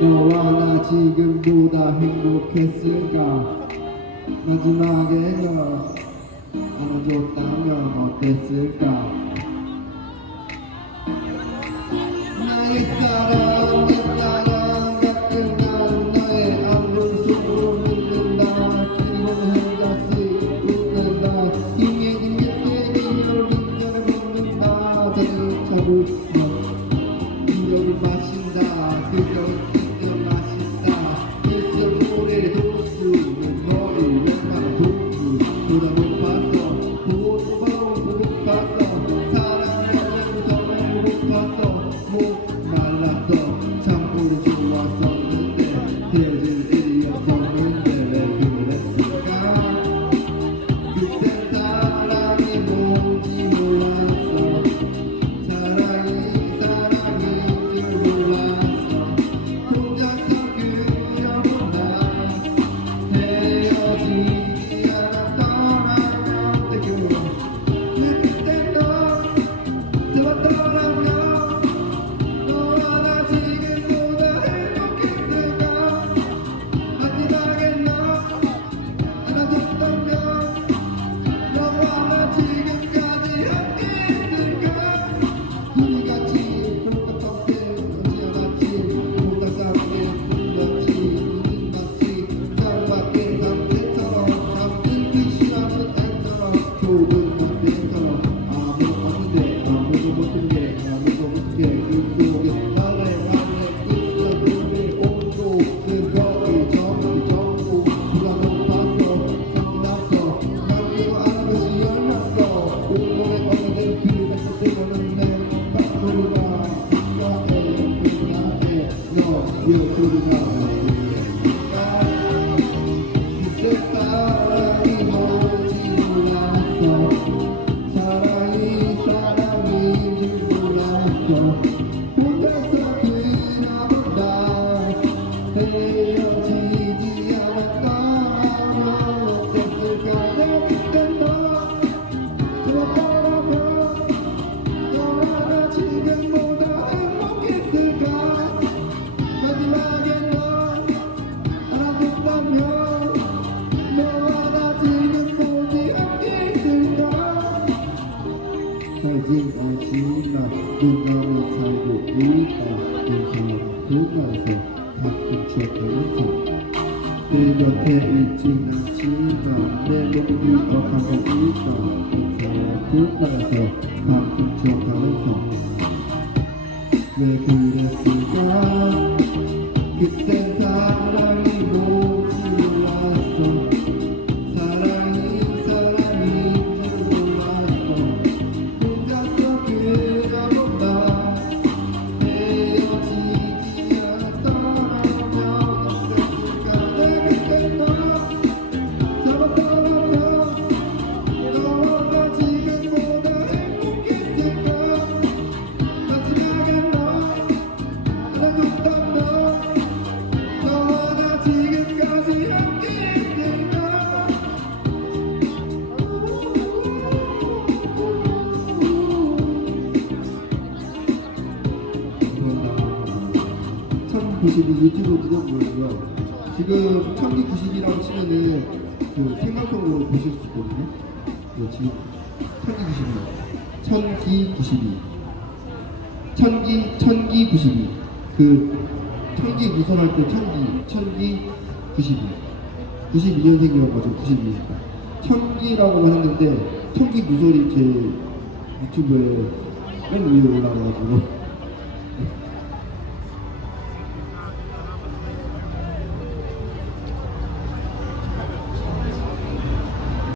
너와 나 지금보다 행복했을까 마지막에 너 안아줬다면 어땠을까 잡으면 기억을 마신다 살진 않지만 눈감이 살고 있다 인생을 돌면서 가끔 추억하는 삶내 곁에 있진 않지만 내 몸이 어가고 있다 인생을 돌면서 가끔 추억하는 삶왜 그랬을까 그땐 사랑이 뭔지 1092 유튜브 구독이고요. 지금 1090이라고 치면은 그 생방송으로 보실 수 있거든요. 네, 지금 1092. 1092. 천기, 천기 92. 그, 천기 무선할 때 천기, 천기 92. 92년생이라고 하죠, 92니까. 천기라고 했는데, 천기 무선이 제 유튜브에 맨 위에 올라가가지고.